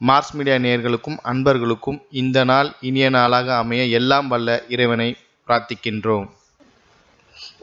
Mars media நேயர்களுக்கும் அன்பர்களுக்கும் இந்த நாள் இனிய நாளாக அமைய எல்லாம் வல்ல இறைவனை பிரார்த்திக்கின்றோம்.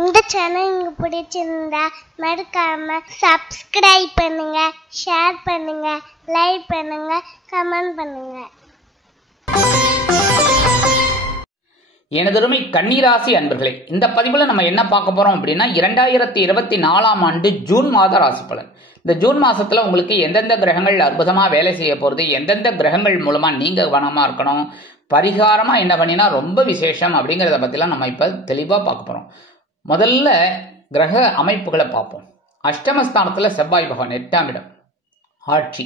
இந்த சேனல் உங்களுக்கு பிடிச்சிருந்தா மறக்காம சப்ஸ்கிரைப் பண்ணுங்க, ஷேர் பண்ணுங்க, லைக் பண்ணுங்க, கமெண்ட் பண்ணுங்க. எனதருமை கன்னிராசி அன்பர்களே, இந்த பதிவில் நம்ம என்ன பார்க்க போறோம் அப்படின்னா 2024ஆம் ஆண்டு ஜூன் மாத ராசி பலன். இந்த ஜூன் மாசத்துல உங்களுக்கு எந்தெந்த கிரகங்கள் அற்புதமா வேலை செய்ய போறது, எந்தெந்த கிரகங்கள் மூலமா நீங்க கவனமா இருக்கணும், பரிகாரமா என்ன பண்ணினா ரொம்ப விசேஷம் அப்படிங்கிறத பத்திலாம் நம்ம இப்ப தெளிவா பார்க்க போறோம். முதல்ல கிரக அமைப்புகளை பார்ப்போம். அஷ்டமஸ்தானத்துல செவ்வாய் பகவான் 8ஆம் இடம் ஆட்சி.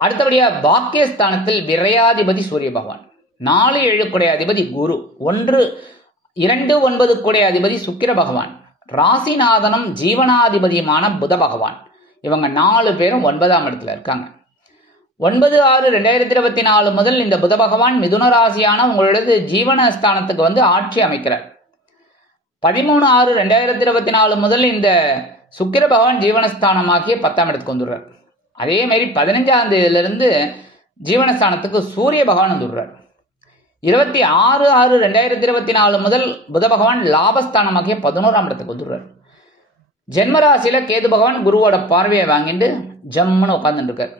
அடுத்தபடியா பாக்கியஸ்தானத்தில் விரையாதிபதி சூரிய பகவான், 4-7 குடைய அதிபதி குரு, 1-2-9 குடைய அதிபதி சுக்கிர பகவான், ராசிநாதனும் ஜீவனாதிபதியுமான புத பகவான். இவங்க 4 பேரும் 9ஆம் இடத்துல இருக்காங்க. 9/6/2024 முதல் இந்த புத பகவான் மிதுன ராசியான உங்களது ஜீவனஸ்தானத்துக்கு ஆட்சி அமைக்கிறார். 13/6/2024 முதல் இந்த சுக்கிர பகவான் ஜீவனஸ்தானமாகிய 10ஆம் இடத்துக்கு வந்துடுறார். அதே மாதிரி 15ஆம் தேதியிலிருந்து ஜீவனஸ்தானத்துக்கு சூரிய பகவான் வந்துடுறார். 26/6/2024 முதல் புத பகவான் லாபஸ்தானமாகிய 11ஆம் இடத்துக்கு வந்துடுறார். ஜென்மராசியில கேது பகவான் குருவோட பார்வையை வாங்கிட்டு ஜம்முன்னு உட்கார்ந்துட்டு இருக்கார்.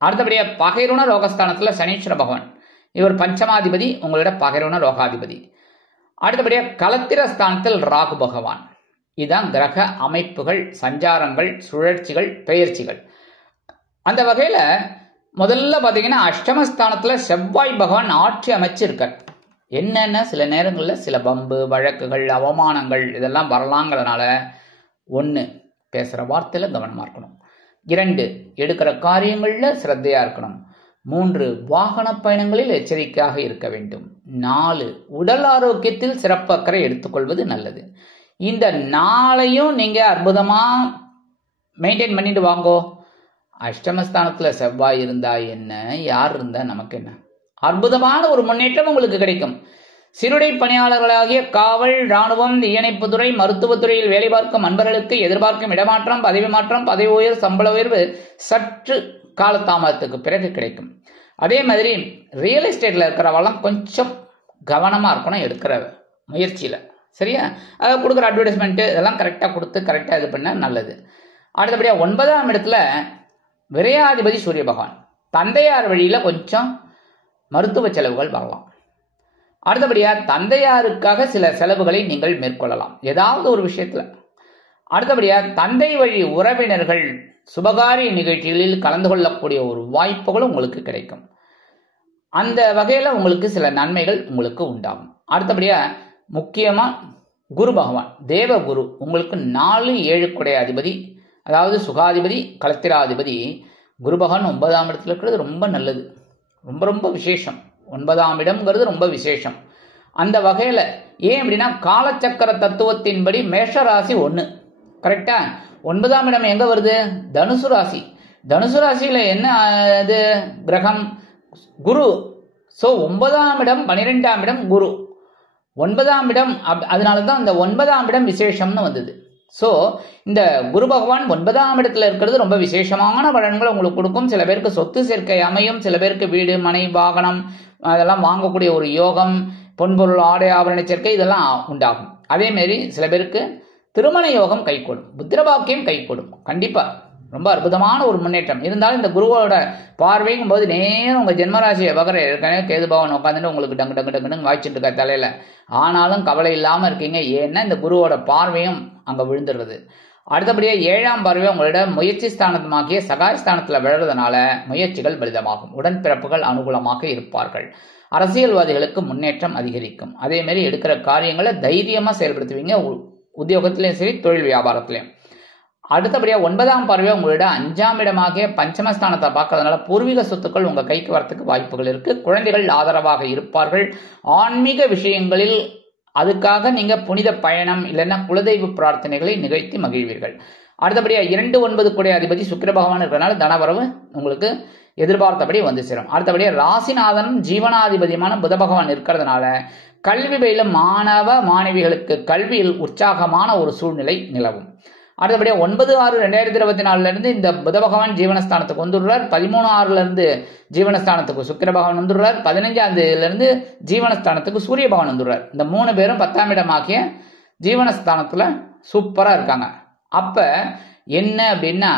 அடுத்தபடியா பகைருண ரோகஸ்தானத்துல சனீஸ்வர பகவான், இவர் பஞ்சமாதிபதி, உங்களோட பகைருண ரோகாதிபதி. அடுத்தபடியா களத்திர ஸ்தானத்தில் ராகு பகவான். இதுதான் கிரக அமைப்புகள், சஞ்சாரங்கள், சுழற்சிகள், பெயர்ச்சிகள். அந்த வகையில முதல்ல பாத்தீங்கன்னா அஷ்டமஸ்தானத்துல செவ்வாய் பகவான் ஆட்சி அமைச்சிருக்கார். என்னென்ன சில நேரங்களில் சில பம்பு வழக்குகள் அவமானங்கள் இதெல்லாம் வரலாங்கிறதுனால 1 பேசுற வார்த்தையில கவனமா இருக்கணும், 2 எடுக்கிற காரியங்கள்ல சிரத்தையா இருக்கணும், 3 வாகன பயணங்களில் எச்சரிக்கையாக இருக்க வேண்டும், 4 உடல் ஆரோக்கியத்தில் சிறப்பு அக்கறை எடுத்துக்கொள்வது நல்லது. இந்த 4ஐயும் நீங்க அற்புதமா மெயின்டைன் பண்ணிட்டு வாங்கோ. அஷ்டமஸ்தானத்துல செவ்வாய் இருந்தா என்ன, யார் இருந்தா நமக்கு என்ன, அற்புதமான ஒரு முன்னேற்றம் உங்களுக்கு கிடைக்கும். சிறுடை பணியாளர்களாகிய காவல், இராணுவம், தீயணைப்புத்துறை, மருத்துவத்துறையில் வேலை பார்க்கும் அன்பர்களுக்கு எதிர்பார்க்கும் இடமாற்றம், பதவி மாற்றம், பதவி உயர்வு, சம்பள உயர்வு சற்று காலதாமதத்துக்கு பிறகு கிடைக்கும். அதே மாதிரி ரியல் எஸ்டேட்ல இருக்கிறவெல்லாம் கொஞ்சம் கவனமா இருக்கணும் எடுக்கிற முயற்சியில, சரியா? அதை கொடுக்குற அட்வர்டைஸ்மெண்ட் இதெல்லாம் கரெக்டா கொடுத்து கரெக்டா இது பண்ண நல்லது. அடுத்தபடியா 9ஆம் இடத்துல விரையாதிபதி சூரிய பகவான், தந்தையார் வழியில கொஞ்சம் மருத்துவ செலவுகள் வரலாம். அடுத்தபடியா தந்தையாருக்காக சில செலவுகளை நீங்கள் மேற்கொள்ளலாம் ஏதாவது ஒரு விஷயத்துல. அடுத்தபடியா தந்தை வழி உறவினர்கள் சுபகாரிய நிகழ்ச்சிகளில் கலந்து கொள்ளக்கூடிய ஒரு வாய்ப்புகளும் உங்களுக்கு கிடைக்கும். அந்த வகையில உங்களுக்கு சில நன்மைகள் உங்களுக்கு உண்டாகும். அடுத்தபடியா முக்கியமா குரு பகவான், தேவ குரு உங்களுக்கு 4-7 குடைய அதிபதி, அதாவது சுகாதிபதி, களத்திராதிபதி. குரு பகவான் 9ஆம் இடத்துல இருக்கிறது ரொம்ப நல்லது, ரொம்ப ரொம்ப விசேஷம். 9ஆம் இடம்ங்கிறது ரொம்ப விசேஷம். அந்த வகையில ஏன் அப்படின்னா காலச்சக்கர தத்துவத்தின்படி மேஷ ராசி 1 கரெக்டா. 9ஆம் இடம் எங்க வருது? தனுசு ராசி. தனுசு ராசியில என்ன இது கிரகம்? குரு. சோ 9ஆம் இடம் 12ஆம் இடம் குரு, 9ஆம் இடம். அதனாலதான் இந்த 9ஆம் இடம் விசேஷம்னு வந்தது. சோ இந்த குரு பகவான் 9ஆம் இடத்துல இருக்கிறது ரொம்ப விசேஷமான பலன்களை உங்களுக்கு கொடுக்கும். சில பேருக்கு சொத்து சேர்க்கை அமையும், சில பேருக்கு வீடு மனை வாகனம் அதெல்லாம் வாங்கக்கூடிய ஒரு யோகம், பொன்பொருள் ஆடை ஆபரண சேர்க்கை இதெல்லாம் உண்டாகும். அதே மாதிரி சில பேருக்கு திருமண யோகம் கைகூடும், புத்திரபாக்கியம் கைகூடும். கண்டிப்பா ரொம்ப அற்புதமான ஒரு முன்னேற்றம். இருந்தாலும் இந்த குருவோட பார்வைங்கும் போது நேரம் உங்க ஜென்மராசியை வகர ஏற்கனவே கேது பகவான் உட்காந்துட்டு உங்களுக்கு டங்கு டங்கு டங்குன்னு வாய்ச்சிட்டு இருக்க தலையில. ஆனாலும் கவலை இல்லாம இருக்கீங்க. ஏன்னா இந்த குருவோட பார்வையும் அங்க விழுந்துடுறது. அடுத்தபடியா 7ஆம் பார்வை உங்களோட முயற்சி ஸ்தானமாகிய சகாயஸ்தானத்துல விழுறதுனால முயற்சிகள் பலிதமாகும். உடன்பிறப்புகள் அனுகூலமாக இருப்பார்கள். அரசியல்வாதிகளுக்கு முன்னேற்றம் அதிகரிக்கும். அதே மாதிரி எடுக்கிற காரியங்களை தைரியமா செயல்படுத்துவீங்க, உத்தியோகத்திலையும் சரி தொழில் வியாபாரத்திலையும். அடுத்தபடியா 9ஆம் பார்வை உங்களோட 5ஆம் இடமாகிய பஞ்சமஸ்தானத்தை பார்க்கறதுனால பூர்வீக சொத்துக்கள் உங்க கைக்கு வரத்துக்கு வாய்ப்புகள் இருக்கு. குழந்தைகள் ஆதரவாக இருப்பார்கள். ஆன்மீக விஷயங்களில் அதுக்காக நீங்க புனித பயணம் இல்லைன்னா குலதெய்வ பிரார்த்தனைகளை நிகழ்த்தி மகிழ்வீர்கள். அடுத்தபடியா 2-9 குடைய அதிபதி சுக்கிர பகவான் இருக்கிறதுனால தனவரவு உங்களுக்கு எதிர்பார்த்தபடி வந்து சேரும். அடுத்தபடியா ராசிநாதனும் ஜீவனாதிபதியுமான புத பகவான் இருக்கிறதுனால கல்வி பயிலும் மாணவ மாணவிகளுக்கு கல்வியில் உற்சாகமான ஒரு சூழ்நிலை நிலவும். அடுத்தபடியாக 9/6/2024 இருந்து இந்த புத பகவான் ஜீவனஸ்தானத்துக்கு வந்துடுறார். 13/6 இருந்து ஜீவனஸ்தானத்துக்கு சுக்கிர பகவான் வந்துடுறார். 15ஆம் தேதியிலிருந்து ஜீவனஸ்தானத்துக்கு சூரிய பகவான் வந்துடுறார். இந்த 3 பேரும் 10ஆம் இடமாக்கிய ஜீவனஸ்தானத்துல சூப்பரா இருக்காங்க. அப்ப என்ன அப்படின்னா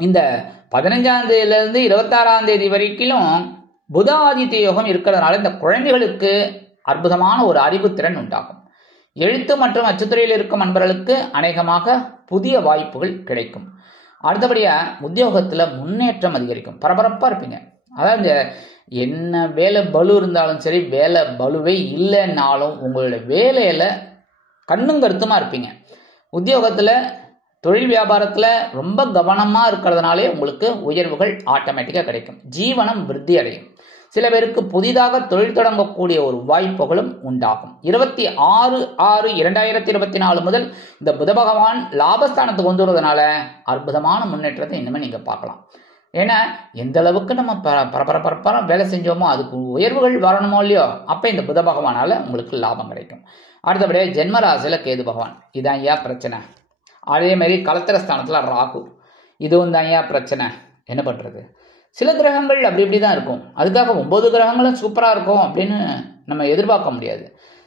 இந்த 15ஆம் தேதியிலிருந்து 26ஆம் தேதி வரைக்கும் புத ஆதித்ய யோகம் இருக்கிறதுனால இந்த குழந்தைகளுக்கு அற்புதமான ஒரு அறிவுத்திறன் உண்டாகும். எழுத்து மற்றும் அச்சுத்துறையில் இருக்கும் நண்பர்களுக்கு அநேகமாக புதிய வாய்ப்புகள் கிடைக்கும். அடுத்தபடியா உத்தியோகத்துல முன்னேற்றம் அதிகரிக்கும். பரபரப்பா இருப்பீங்க. அதாவது என்ன வேலை பலு இருந்தாலும் சரி, வேலை பலுவே இல்லைன்னாலும் உங்களோட வேலையில கண்ணும் கருத்துமா இருப்பீங்க. உத்தியோகத்துல தொழில் வியாபாரத்துல ரொம்ப கவனமா இருக்கிறதுனாலே உங்களுக்கு உயர்வுகள் ஆட்டோமேட்டிக்கா கிடைக்கும். ஜீவனம் விருத்தி அடையும். சில பேருக்கு புதிதாக தொழில் தொடங்கக்கூடிய ஒரு வாய்ப்புகளும் உண்டாகும். 26/6/2024 முதல் இந்த புத பகவான் லாபஸ்தானத்துக்கு வந்துடுறதுனால அற்புதமான முன்னேற்றத்தை இன்னுமே நீங்க பார்க்கலாம். ஏன்னா எந்த அளவுக்கு நம்ம பரபரப்பா வேலை செஞ்சோமோ அதுக்கு உயர்வுகள் வரணுமோ இல்லையோ, அப்ப இந்த புத பகவானால உங்களுக்கு லாபம் கிடைக்கும். அடுத்தபடியாக ஜென்ம ராசியில கேது பகவான், இதான் ஐயா பிரச்சனை. அதே மாதிரி கலத்திரஸ்தானத்துல ராகு, இதுவும் தான் ஐயா பிரச்சனை. என்ன பண்றது? சில கிரகங்கள் அப்படி இப்படிதான் இருக்கும். அதுக்காக 9 கிரகங்களும் சூப்பரா இருக்கும் அப்படின்னு நம்ம எதிர்பார்க்க முடியாது.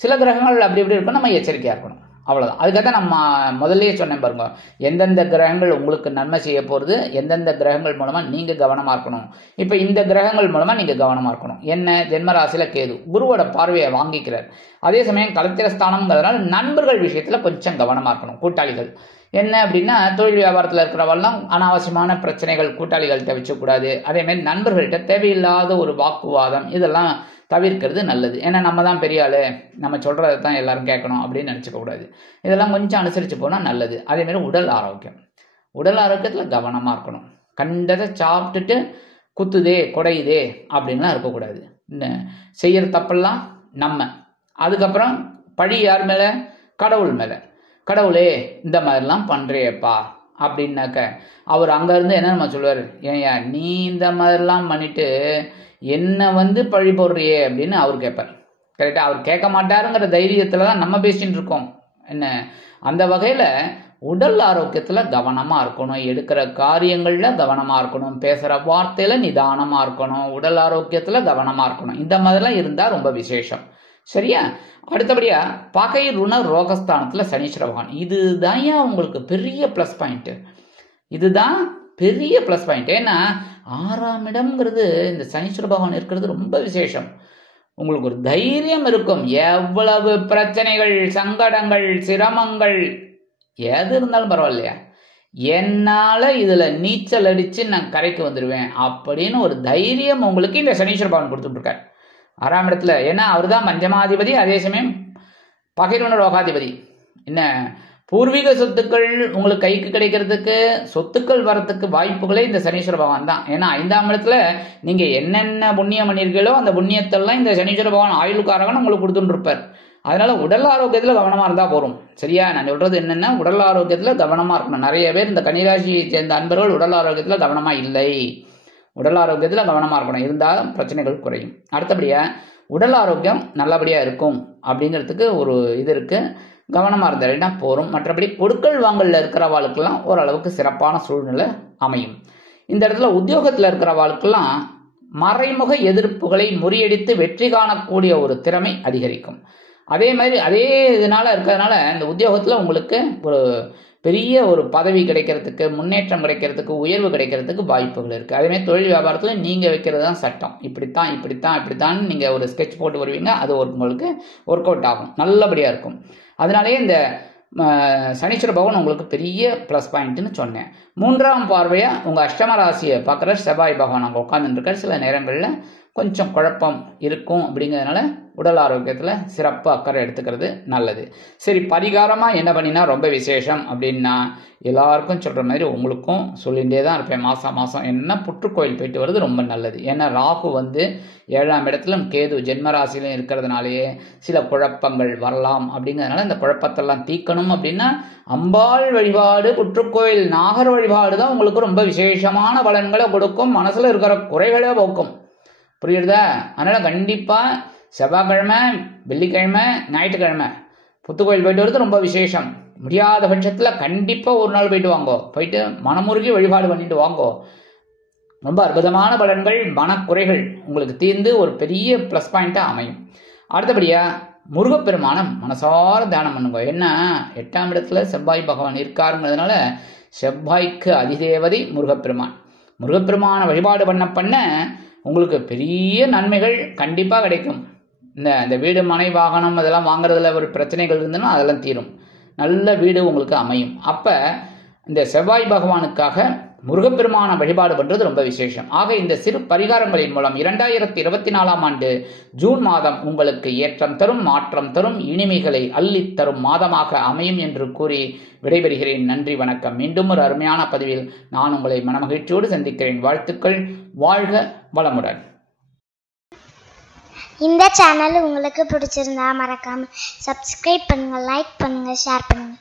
சில கிரகங்கள் அப்படி இப்படி இருக்கும், நம்ம எச்சரிக்கையா இருக்கணும். அவ்வளவுதான். அதுக்காக நம்ம முதல்லயே சொன்னேன் பாருங்க, எந்தெந்த கிரகங்கள் உங்களுக்கு நன்மை செய்ய போறது, எந்தெந்த கிரகங்கள் மூலமா நீங்க கவனமா இருக்கணும். இப்ப இந்த கிரகங்கள் மூலமா நீங்க கவனமா இருக்கணும். என்ன? ஜென்ம ராசியில கேது குருவோட பார்வையை வாங்கிக்கிறார். அதே சமயம் கலத்திரஸ்தானம்ங்கிறதுனால நண்பர்கள் விஷயத்துல கொஞ்சம் கவனமா இருக்கணும். கூட்டாளிகள் என்ன அப்படின்னா தொழில் வியாபாரத்தில் இருக்கிறவெல்லாம் அனாவசியமான பிரச்சனைகள் கூட்டாளிகள்கிட்ட வச்சக்கூடாது. அதே மாதிரி நண்பர்கள்ட்ட தேவையில்லாத ஒரு வாக்குவாதம் இதெல்லாம் தவிர்க்கிறது நல்லது. ஏன்னா நம்ம தான் பெரிய ஆளு, நம்ம சொல்றதை தான் எல்லாரும் கேட்கணும் அப்படின்னு நினைச்சுக்க கூடாது. இதெல்லாம் கொஞ்சம் அனுசரிச்சு போனா நல்லது. அதே மாதிரி உடல் ஆரோக்கியம், உடல் ஆரோக்கியத்துல கவனமா இருக்கணும். கண்டதை சாப்பிட்டுட்டு குத்துதே குடையுதே அப்படின்லாம் இருக்கக்கூடாது. செய்யற தப்பெல்லாம் நம்ம, அதுக்கப்புறம் பழி யார் மேல? கடவுள் மேல. கடவுளே இந்த மாதிரிலாம் பண்றியப்பா அப்படின்னாக்க அவர் அங்க இருந்து என்ன நம்ம சொல்லுவாரு, ஏன்யா நீ இந்த மாதிரிலாம் பண்ணிட்டு என்ன பழி போடுறியே அப்படின்னு அவர் கேட்பார். கரெக்டா? அவர் கேட்க மாட்டாருங்கிற தைரியத்துலதான் நம்ம பேசிட்டு இருக்கோம். என்ன அந்த வகையில உடல் ஆரோக்கியத்துல கவனமா இருக்கணும். எடுக்கிற காரியங்கள்ல கவனமா இருக்கணும். பேசுற வார்த்தையில நிதானமா இருக்கணும். உடல் ஆரோக்கியத்துல கவனமா இருக்கணும். இந்த மாதிரிலாம் இருந்தா ரொம்ப விசேஷம். சரியா? அடுத்தபடியா பகை ருண ரோகஸ்தானத்துல சனீஸ்வர பகவான், இதுதான் உங்களுக்கு பெரிய பிளஸ் பாயிண்ட். இதுதான் பெரிய பிளஸ் பாயிண்ட். ஏன்னா 6ஆம் இடம்ங்கிறது இந்த சனீஸ்வர பகவான் இருக்கிறது ரொம்ப விசேஷம். உங்களுக்கு ஒரு தைரியம் இருக்கும். எவ்வளவு பிரச்சனைகள், சங்கடங்கள், சிரமங்கள் எது இருந்தாலும் பரவாயில்லையா, என்னால இதுல நீச்சல் அடிச்சு நான் கரைக்கு வந்துடுவேன் அப்படின்னு ஒரு தைரியம் உங்களுக்கு இந்த சனீஸ்வர பகவான் கொடுத்துட்டு இருக்காரு 6ஆம் இடத்துல. ஏன்னா அவர் தான் பஞ்சமாதிபதி, அதே சமயம் பகைருண ரோகாதிபதி. என்ன பூர்வீக சொத்துக்கள் உங்களுக்கு கைக்கு கிடைக்கிறதுக்கு, சொத்துக்கள் வரத்துக்கு வாய்ப்புகளே இந்த சனீஸ்வர பகவான் தான். ஏன்னா 5ஆம் இடத்துல நீங்க என்னென்ன புண்ணியம் பண்ணிருக்கீங்களோ அந்த புண்ணியத்தெல்லாம் இந்த சனீஸ்வர பகவான் ஆயுளுக்காரகன் உங்களுக்கு கொடுத்துட்டு இருப்பார். அதனால உடல் ஆரோக்கியத்துல கவனமா இருந்தா போறோம். சரியா? நான் சொல்றது என்னன்னா உடல் ஆரோக்கியத்துல கவனமா இருக்கணும். நிறைய பேர் இந்த கன்னிராசியை சேர்ந்த அன்பர்கள் உடல் ஆரோக்கியத்துல கவனமா இல்லை. உடல் ஆரோக்கியத்துல கவனமா இருக்கணும். இருந்தால் பிரச்சனைகள் குறையும். அடுத்தபடியா உடல் ஆரோக்கியம் நல்லபடியா இருக்கும் அப்படிங்கிறதுக்கு ஒரு இது இருக்கு. கவனமா இருந்தா போறோம். மற்றபடி கொடுக்கல் வாங்கல்ல இருக்கிறவாளுக்கெல்லாம் ஓரளவுக்கு சிறப்பான சூழ்நிலை அமையும். இந்த இடத்துல உத்தியோகத்துல இருக்கிறவாளுக்கெல்லாம் மறைமுக எதிர்ப்புகளை முறியடித்து வெற்றி காணக்கூடிய ஒரு திறமை அதிகரிக்கும். அதே மாதிரி அதே இதனால இருக்கிறதுனால இந்த உத்தியோகத்துல உங்களுக்கு ஒரு பெரிய ஒரு பதவி கிடைக்கிறதுக்கு, முன்னேற்றம் கிடைக்கிறதுக்கு, உயர்வு கிடைக்கிறதுக்கு வாய்ப்புகள் இருக்கு. அதே மாதிரி தொழில் வியாபாரத்துல நீங்க வைக்கிறது தான் சட்டம். இப்படித்தான் நீங்க ஒரு ஸ்கெட்ச் போட்டு வருவீங்க. அது உங்களுக்கு ஒர்க் அவுட் ஆகும், நல்லபடியா இருக்கும். அதனாலேயே இந்த சனீஸ்வர பகவான் உங்களுக்கு பெரிய பிளஸ் பாயிண்ட்னு சொன்னேன். 3ஆம் பார்வையா உங்க அஷ்டம ராசியை பார்க்குற செவ்வாய் பகவான் அங்கே உட்கார்ந்துட்டு இருக்கார். சில நேரங்கள்ல கொஞ்சம் குழப்பம் இருக்கும். அப்படிங்கிறதுனால உடல் ஆரோக்கியத்துல சிறப்பு அக்கறை எடுத்துக்கிறது நல்லது. சரி, பரிகாரமா என்ன பண்ணினா ரொம்ப விசேஷம் அப்படின்னா எல்லாருக்கும் சொல்ற மாதிரி உங்களுக்கும் சொல்லிகிட்டே தான் இருப்பேன். மாசம் என்ன புற்றுக்கோயில் போயிட்டு வருது ரொம்ப நல்லது. ஏன்னா ராகு 7ஆம் இடத்துல கேது ஜென்மராசியிலும் இருக்கிறதுனாலேயே சில குழப்பங்கள் வரலாம். அப்படிங்கிறதுனால இந்த குழப்பத்தெல்லாம் தீக்கணும் அப்படின்னா அம்பாள் வழிபாடு, புற்றுக்கோயில் நாகர் வழிபாடு தான் உங்களுக்கு ரொம்ப விசேஷமான பலன்களை கொடுக்கும். மனசுல இருக்கிற குறைகளை போக்கும். புரியுறதா? அதனால கண்டிப்பா செவ்வாய்க்கிழமை, வெள்ளிக்கிழமை, ஞாயிற்றுக்கிழமை புத்துக்கோயில் போயிட்டு வருது ரொம்ப விசேஷம். முடியாத பட்சத்தில் கண்டிப்பாக ஒரு நாள் போயிட்டு வாங்கோ, போயிட்டு மனமுருகி வழிபாடு பண்ணிட்டு வாங்கோ. ரொம்ப அற்புதமான பலன்கள், மனக்குறைகள் உங்களுக்கு தீர்ந்து ஒரு பெரிய ப்ளஸ் பாயிண்ட்டாக அமையும். அடுத்தபடியாக முருகப்பெருமான மனசார தியானம் பண்ணுங்க. என்ன 8ஆம் இடத்துல செவ்வாய் பகவான் இருக்காருங்கிறதுனால செவ்வாய்க்கு அதிதேவதை முருகப்பெருமான். முருகப்பெருமான வழிபாடு பண்ண உங்களுக்கு பெரிய நன்மைகள் கண்டிப்பாக கிடைக்கும். இந்த வீடு மனை வாகனம் அதெல்லாம் வாங்குறதுல ஒரு பிரச்சனைகள் இருந்ததுன்னா அதெல்லாம் தீரும். நல்ல வீடு உங்களுக்கு அமையும். அப்போ இந்த செவ்வாய் பகவானுக்காக முருகப்பெருமான வழிபாடு பண்ணுறது ரொம்ப விசேஷம். ஆக இந்த சிறு பரிகாரங்களின் மூலம் 2024ஆம் ஆண்டு ஜூன் மாதம் உங்களுக்கு ஏற்றம் தரும், மாற்றம் தரும், இனிமைகளை அள்ளித் தரும் மாதமாக அமையும் என்று கூறி விடைபெறுகிறேன். நன்றி, வணக்கம். மீண்டும் ஒரு அருமையான பதிவில் நான் உங்களை மனமகிழ்ச்சியோடு சந்திக்கிறேன். வாழ்த்துக்கள். வாழ்க வளமுடன். இந்த சேனல் உங்களுக்கு பிடிச்சிருந்தா மறக்காம சப்ஸ்கிரைப் பண்ணுங்க, லைக் பண்ணுங்க, ஷேர் பண்ணுங்க.